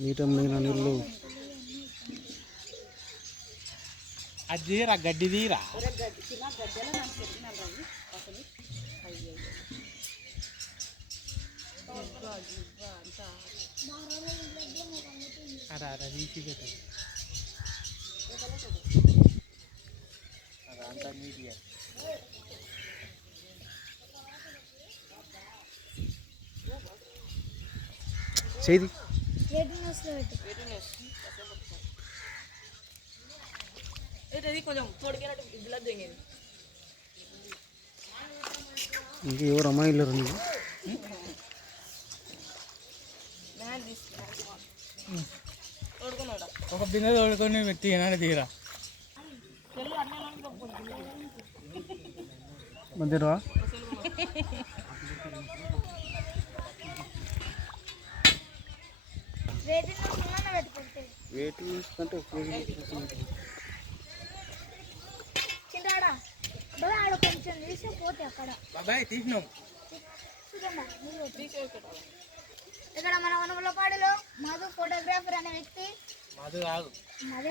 నీటం నీళ్ళు అది తీరా గడ్డి తీరా అరా అరా తీసి పెట్టు అదంతా నీట్గా చేది ఇంకా ఎవరు అమ్మాయి వెళ్ళారు నీకు ఒక బిందె తోడుకొని పెట్టి ఏనాడు తీరా మధ్యలో వేటి చూసుకుంటే కొంచెం తీసి పోతే అక్కడ తీసినాం ఇక్కడ మన వనములపాడులో మధు ఫోటోగ్రాఫర్ అనే వ్యక్తి మధు కాదు మధు